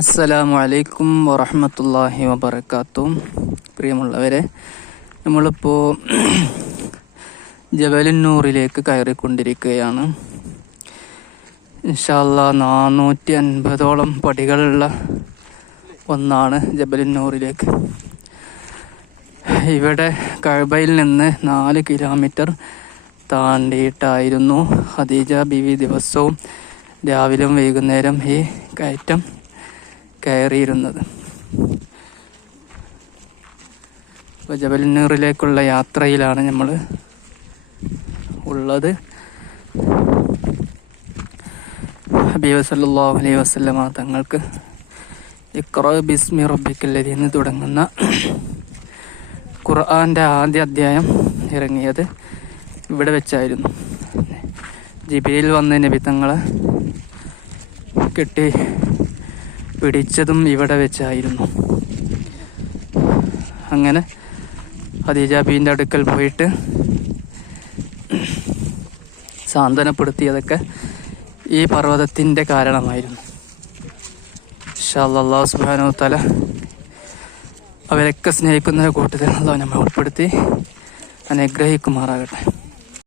അസ്സലാമു അലൈക്കും വറഹമത്തല്ലാഹി വബർക്കാത്തും പ്രിയമുള്ളവരെ നമ്മളിപ്പോൾ ജബലുന്നൂറിലേക്ക് കയറിക്കൊണ്ടിരിക്കുകയാണ്. ഇൻഷാല്ല നാനൂറ്റി അൻപതോളം പടികളുള്ള ഒന്നാണ് ജബലന്നൂറിലേക്ക്. ഇവിടെ കഴബയിൽ നിന്ന് നാല് കിലോമീറ്റർ താണ്ടിയിട്ടായിരുന്നു ഖദീജ ബിവി ദിവസവും രാവിലും വൈകുന്നേരം ഈ കയറ്റം. കയറിയിരുന്നത്. അപ്പോൾ ജബൽനൂറിലേക്കുള്ള യാത്രയിലാണ് നമ്മൾ ഉള്ളത്. ഹബീബ് സല്ലല്ലാഹു അലൈഹി വസല്ലമ തങ്ങൾക്ക് ഇക്ര ബിസ്മി റബ്ബിക്കല്ലതി എന്ന് തുടങ്ങുന്ന ഖുർആാന്റെ ആദ്യ അധ്യായം ഇറങ്ങിയത് ഇവിടെ വെച്ചായിരുന്നു. ജിബിയിൽ വന്ന നബി തങ്ങളെ കെട്ടി പിടിച്ചതും ഇവിടെ വെച്ചായിരുന്നു. അങ്ങനെ ഹദീജ ബീന്റെ അടുക്കൽ പോയിട്ട് സാന്ത്വനപ്പെടുത്തിയതൊക്കെ ഈ പർവതത്തിന്റെ കാരണമായിരുന്നു. ഷാല്ലാ സുബാനോ തല അവരൊക്കെ സ്നേഹിക്കുന്ന കൂട്ടത്തിൽ അള്ളാഹ് നമ്മെ ഉൾപ്പെടുത്തി അനുഗ്രഹിക്കുമാറാകട്ടെ.